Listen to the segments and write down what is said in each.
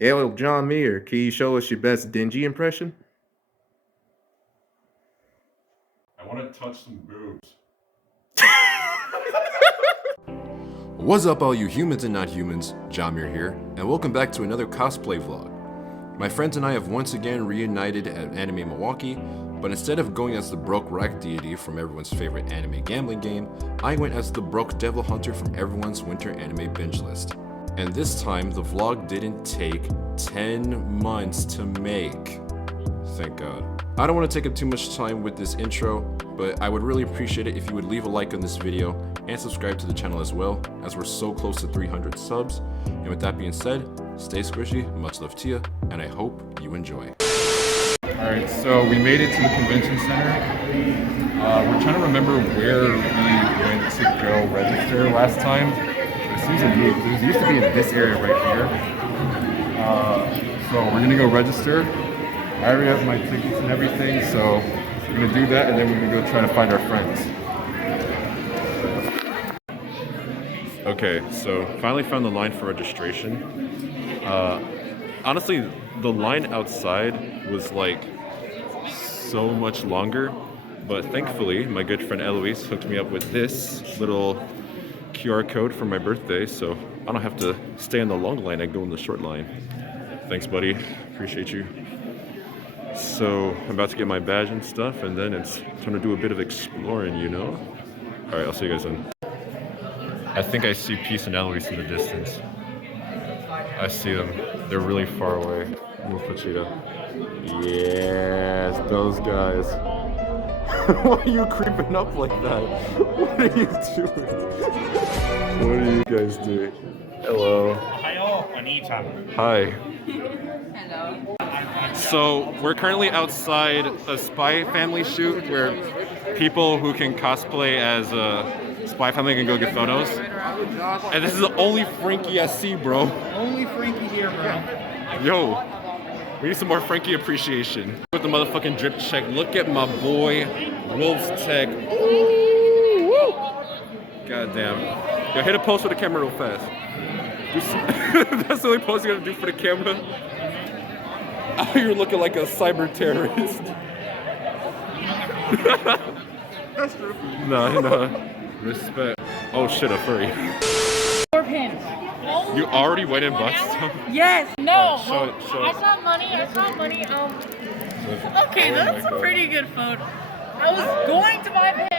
Jamir, can you show us your best Denji impression? I want to touch some boobs. What's up all you humans and not humans, Jamir here, and welcome back to another cosplay vlog. My friends and I have once again reunited at Anime Milwaukee, but instead of going as the broke rack deity from everyone's favorite anime gambling game, I went as the broke devil hunter from everyone's winter anime binge list. And this time, the vlog didn't take 10 months to make. Thank God. I don't want to take up too much time with this intro, but I would really appreciate it if you would leave a like on this video and subscribe to the channel as well, as we're so close to 300 subs. And with that being said, stay squishy, much love to you, and I hope you enjoy. Alright, so we made it to the convention center. We're trying to remember where we went to go register last time. It seems to be, it used to be in this area right here. So we're gonna go register. I already have my tickets and everything, so we're gonna do that and then we're gonna go try to find our friends. Okay, so finally found the line for registration. Honestly, the line outside was like so much longer, but thankfully my good friend Eloise hooked me up with this little QR code for my birthday, so I don't have to stay in the long line, I go in the short line. Thanks, buddy, appreciate you. So I'm about to get my badge and stuff, and then it's time to do a bit of exploring, you know? All right, I'll see you guys then. I think I see Peace and Eloise in the distance. I see them. They're really far away. Mufachita. Yes, those guys. Why are you creeping up like that? What are you doing? What are you guys doing? Hello. Hi. Hello. So we're currently outside a Spy Family shoot where people who can cosplay as a Spy Family can go get photos. And this is the only Frankie I see, bro. Only Frankie here, bro. Yo, we need some more Frankie appreciation. With the motherfucking drip check, look at my boy, Wolf's Tech. Ooh, woo. Goddamn. Yo, hit a pose for the camera real fast. That's the only pose you gotta do for the camera. You're looking like a cyber terrorist. That's true. No. Respect. Oh shit, a furry. 4 pins. You already went and bought stuff? Yes. No. Show it. I saw money. Okay, that's a pretty good photo. I was going to buy pins,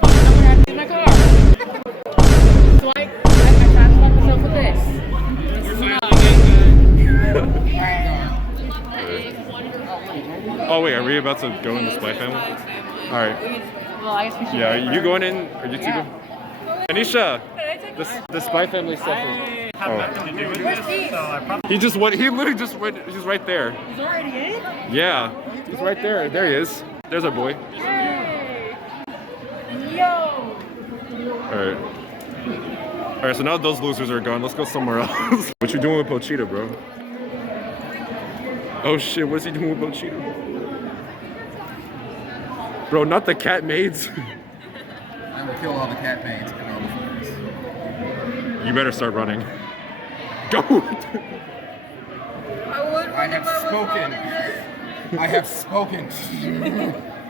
but I would have to use my car. So I satisfied myself with this. Oh wait, are we about to go in the Spy Family? Alright. Well, I guess we should. Yeah, are you going in? Are you two going? Anisha! The Spy Family stuff is... Oh. He literally just went, he's right there. He's already in? Yeah, he's right there. There he is. There's our boy. Hey! Yo! Alright, so now those losers are gone. Let's go somewhere else. What you doing with Pochita, bro? Oh shit, what's he doing with Pochita? Bro, not the cat maids. I will kill all the cat maids and all the furries. You better start running. Go! I have spoken. I have spoken.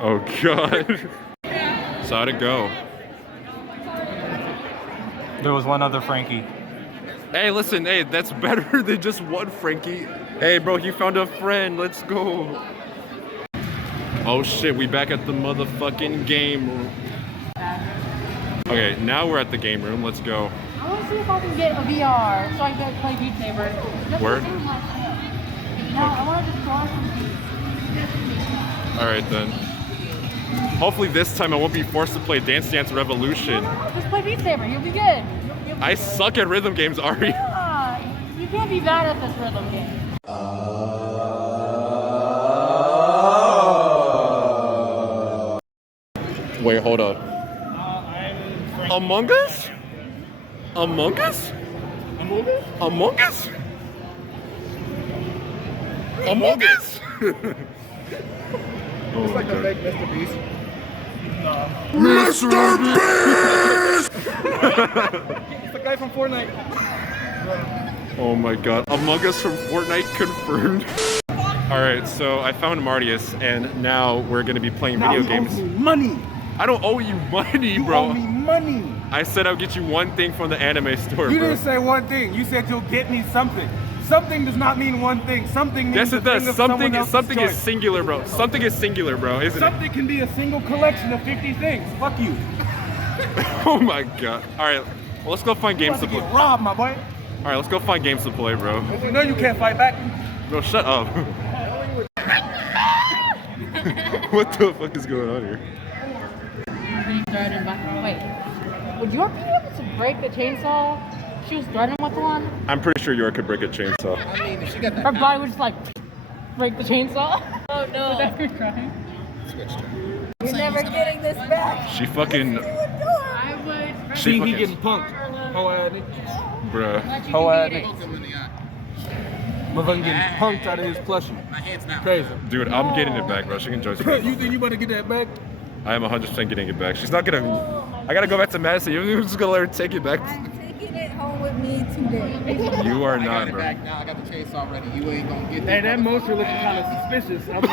Oh god. So how'd it go? There was one other Frankie. Hey, listen, hey, that's better than just one Frankie. Hey, bro, you found a friend. Let's go. Oh shit, we back at the motherfucking game room. Okay, now we're at the game room. Let's go. I want to see if I can get a VR so I can play Beat Saber. Word? No, I want to just draw some beats. Alright then. Hopefully this time I won't be forced to play Dance Dance Revolution. Just play Beat Saber, you'll be good. I suck at rhythm games, Ari. Yeah, you can't be bad at this rhythm game. Wait, hold up. Among Us? Among Us? Among Us? Among Us? It's like the fake Mr. Beast. Mr. Beast! It's the guy from Fortnite. Oh my god. Among Us from Fortnite confirmed. Alright, so I found Martius, and now we're gonna be playing video games. Me money. I don't owe you money, You bro. owe me money. I said I'll get you one thing from the anime store, You bro. didn't say one thing. You said you'll get me something. Something does not mean one thing. Something means Yes, it the thing does. of someone Something else's is choice. singular, bro. Something is singular, bro, isn't Something can be a single collection of 50 things. Fuck you. it? Oh my god. Alright, well, let's go find You games about to to play. get robbed, my boy. Alright, let's go find games to play, bro. You know you can't fight back. Bro, shut up. What the fuck is going on here? Wait, would York be able to break the chainsaw? She was threatening with one. I'm pretty sure York could break a chainsaw. I mean, if she got that. Her body would just like break the chainsaw. Oh no! Would that be crying? You're never getting this back. She fucking. I would. She He fucking. getting punked. Hoe ass nigga. Bruh. Hoe ass Get it. nigga. Motherfucker getting punked out of his plushie. My head's not. Crazy. Dude, I'm getting it back, bro. She can join You some. think you better get that back? I am 100% getting it back. She's not gonna. I gotta go back to Madison. You're just gonna let her take it back. I'm taking it home with me today. You are I got not, it bro. back now. I got the chainsaw ready. You ain't gonna get Hey, this that motion looking kind of suspicious. I mean,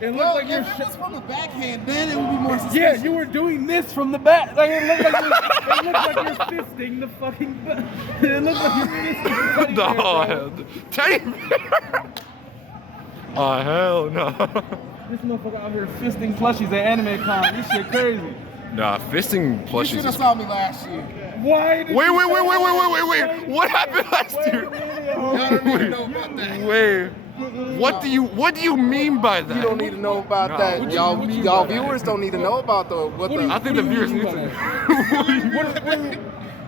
it looks Well, like you're. if it was from the backhand, then it would be more suspicious. Yeah, you were doing this from the back. Like it looked like you're fisting the fucking. It looks like you're fisting the No, teddy bear. Oh hell no. This motherfucker out here fisting plushies at Anime Con. This shit crazy. Nah, fisting You plushies. should have Is... saw me last year. Why? Did Wait, you wait, say wait, wait, that? wait, wait, wait, wait. What happened last Wait a year? minute, Y'all don't need to know about that. Wait. What do you mean by that? You don't need to know about No. that. What you- Y'all, what you y'all mean by viewers don't need to know about the what the. I think the viewers need to.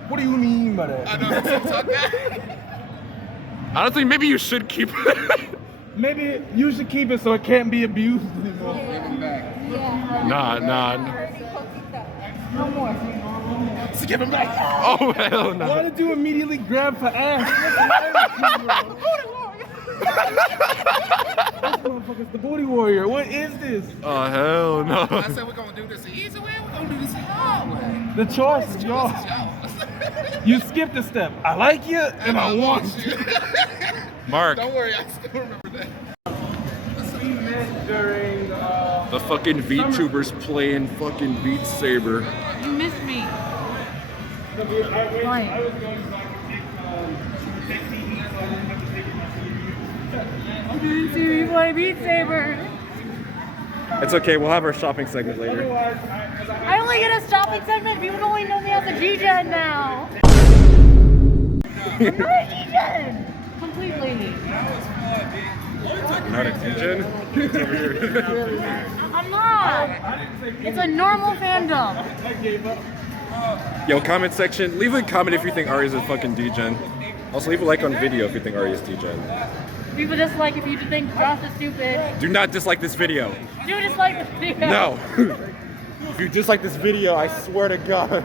What do you mean by that? I know that's TikTok guy. Honestly, maybe you should keep it. Maybe you should keep it so it can't be abused anymore. Give him back. Nah. No more. So give him back. Oh hell no. Why did you immediately grab for ass? This motherfucker's the booty warrior. What is this? Oh hell no. I said we're gonna do this the easy way. We're gonna do this the hard way. The choice is yours. You skipped a step. I like you and I want you. Mark, Don't worry, I still remember that. We met during the fucking VTubers playing fucking Beat Saber. You missed me. I was going back to take TV, so I didn't have to take my TV. You play Beat Saber. It's okay, we'll have our shopping segment later. Otherwise, I only get a shopping segment. People only know me as a G-Gen now. I'm not a G-Gen. Completely. Not a G-Gen? I'm not. It's a normal fandom. I gave up. Yo, comment section, leave a comment if you think Ari is a fucking D-Gen. Also, leave a like on video if you think Ari is D-Gen. People dislike if you think Josh is stupid. Do not dislike this video. Do dislike the video. No. If you dislike this video, I swear to God.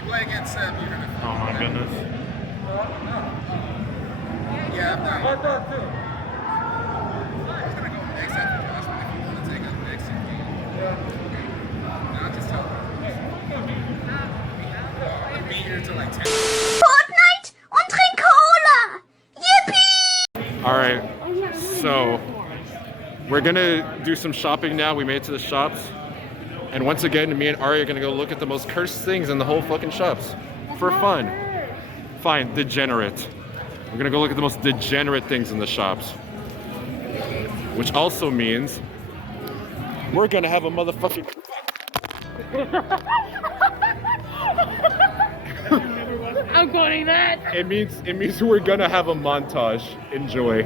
Oh my goodness. Yeah, I'm down. I thought too. I was gonna go next after Josh, but if you want to take us next, you can. Yeah. I'll just tell them. I'll be here till like 10. Fortnite und trink Cola. Yippee! Alright, so we're gonna do some shopping now. We made it to the shops. And once again, me and Ari are gonna go look at the most cursed things in the whole fucking shops. For fun. Fine, degenerate. We're gonna go look at the most degenerate things in the shops. Which also means we're gonna have a motherfucking. I'm quoting that. It means we're gonna have a montage. Enjoy.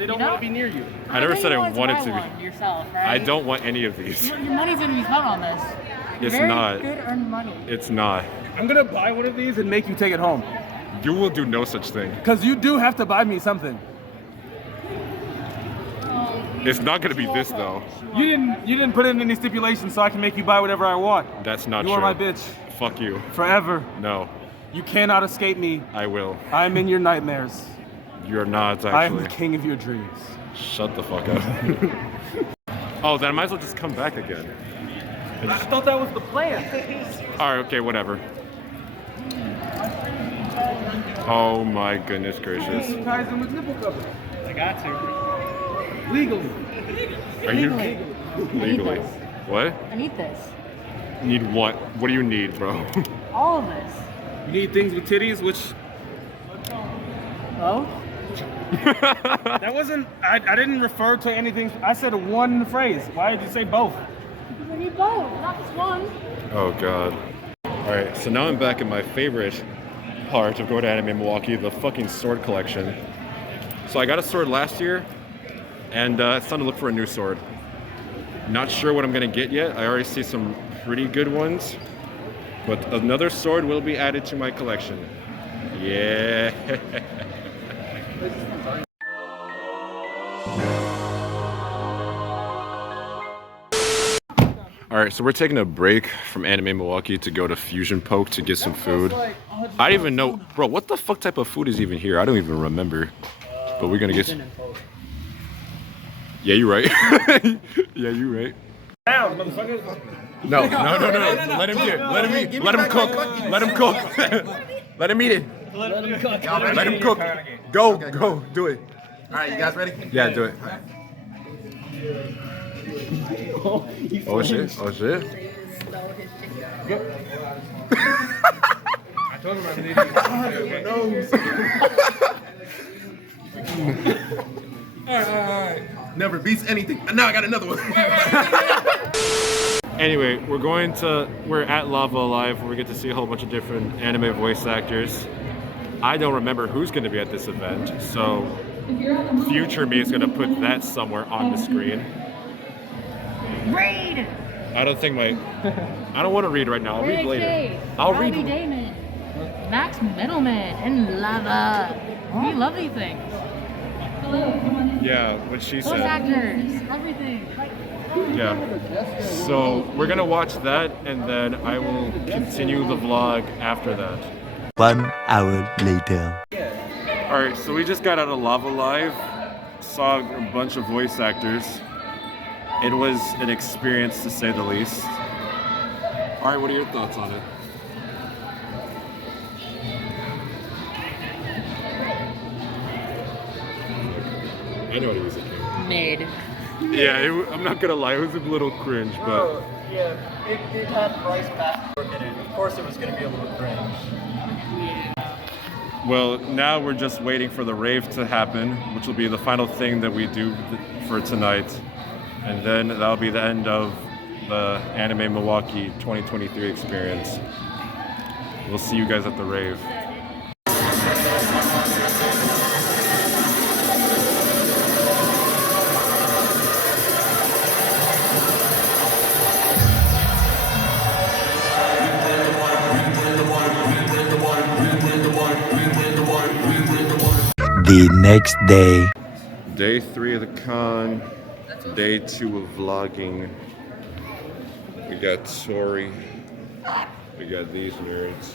They don't You know? want to be near you. I never said I wanted buy to. one yourself, right? I don't want any of these. Your money's gonna be spent on this. It's Very not. good earned money. It's not. I'm gonna buy one of these and make you take it home. You will do no such thing. Cause you do have to buy me something. It's not gonna be this though. You didn't put in any stipulations, so I can make you buy whatever I want. That's not You true. are my bitch Fuck you. forever. No, You cannot escape me. I will. I'm in your nightmares. You're not I am actually. the king of your dreams. Shut the fuck up. Oh, then I might as well just come back again. I thought that was the plan. Alright, okay, whatever. Oh my goodness gracious. Ties them with nipple cover. I got to. Legally. Are you Legally. legally? this. What? I need this. Need what? What do you need, bro? All of this. You need things with titties, which Oh? that wasn't. I didn't refer to anything. I said one phrase. Why did you say both? Because I need both, not just one. Oh god. Alright, so now I'm back in my favorite part of going to Anime Milwaukee, the fucking sword collection. So I got a sword last year, and it's time to look for a new sword. Not sure what I'm gonna get yet. I already see some pretty good ones, but another sword will be added to my collection. Yeah. Alright, so we're taking a break from Anime Milwaukee to go to Fusion Poke to get some food. I don't even know, bro, what the fuck type of food is even here? I don't even remember. But we're gonna get some. Yeah, you're right. Yeah, you're right. Down, motherfucker. No. Let him get it. Let him eat. Let him cook. Let him cook. Let him eat it. Let him cook. Let him cook. Go, do it. All right, you guys ready? Yeah, do it. Oh shit. I told him I needed Never beats anything. Now I got another one. Anyway, we're at l.a.v.a. Live, where we get to see a whole bunch of different anime voice actors. I don't remember who's going to be at this event, so future me is going to put that somewhere on the screen. Raid! I don't think I don't want to read right now. I'll read later. I'll read. Robbie Damon, Max Middleman, and l.a.v.a. We love these things. Yeah, what she Voice said. actors, everything. Yeah. So we're going to watch that, and then I will continue the vlog after that. 1 hour later. Alright, so we just got out of l.a.v.a. Live, saw a bunch of voice actors. It was an experience to say the least. Alright, what are your thoughts on it? I know what it was. Made. Yeah, I'm not gonna lie, it was a little cringe, but Yeah, it had Bryce Passport in it. Of course it was going to be a little cringe. well, now we're just waiting for the rave to happen, which will be the final thing that we do for tonight. And then that'll be the end of the Anime Milwaukee 2023 experience. We'll see you guys at the rave. The next day. Day 3 of the con, day 2 of vlogging. We got Tori. We got these nerds.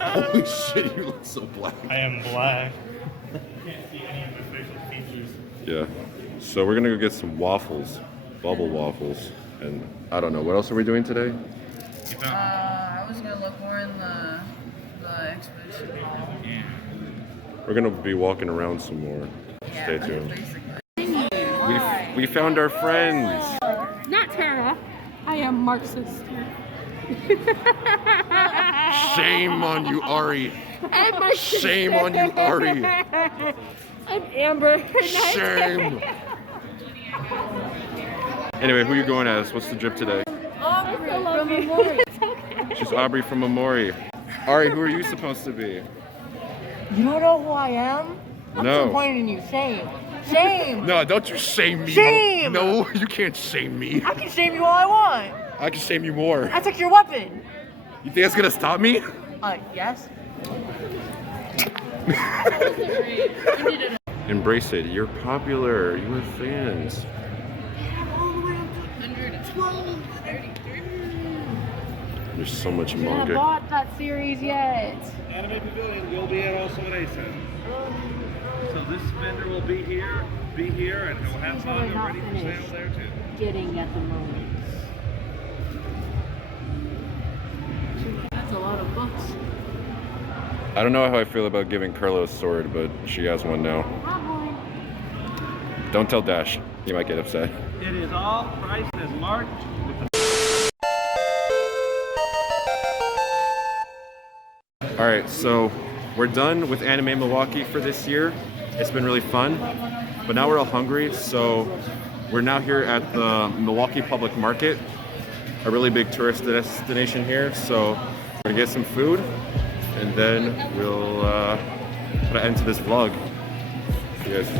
Holy shit, you look so black. I am black. Yeah. So we're gonna go get some waffles, bubble waffles, and I don't know, what else are we doing today? I was gonna look more in the exhibition hall. We're gonna be walking around some more. Stay tuned. Basically. We found our friends. Not Tara. I am Marxist. Shame on you, Ari. I'm Marxist. Shame on you, Ari. I'm Amber. Shame. Anyway, who you going as? What's the drip today? Aubrey from Memorial. She's Aubrey from Amori. Ari, who are you supposed to be? You don't know who I am? I'm No. disappointed in you. Shame. Shame! No, don't you shame me. Shame! No, you can't shame me. I can shame you all I want. I can shame you more. I took your weapon. You think that's gonna stop me? Yes. Embrace it. You're popular. You have fans. There's so much I haven't manga. bought that series yet. Anime Pavilion will be at also at ASAP. So this vendor will be here, and he'll have manga ready for sale there too. Getting at the moment. That's a lot of books. I don't know how I feel about giving Carla a sword, but she has one now. Don't tell Dash. He might get upset. It is all priced as marked with the Alright, so we're done with Anime Milwaukee for this year. It's been really fun, but now we're all hungry, so we're now here at the Milwaukee Public Market, a really big tourist destination here, so we're gonna get some food, and then we'll put an end to this vlog. See you guys.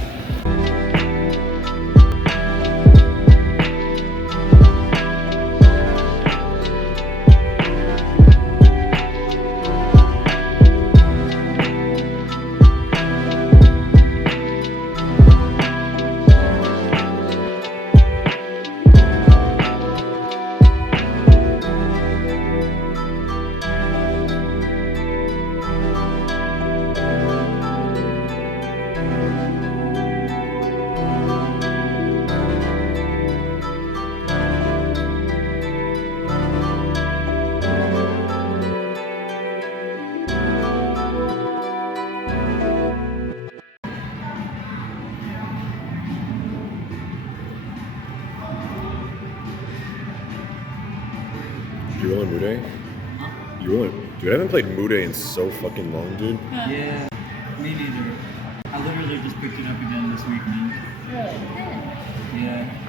You rolling Mude? Huh? You rolling? Dude, I haven't played Mude in so fucking long, dude. Yeah, me neither. I literally just picked it up again this week, man. Yeah.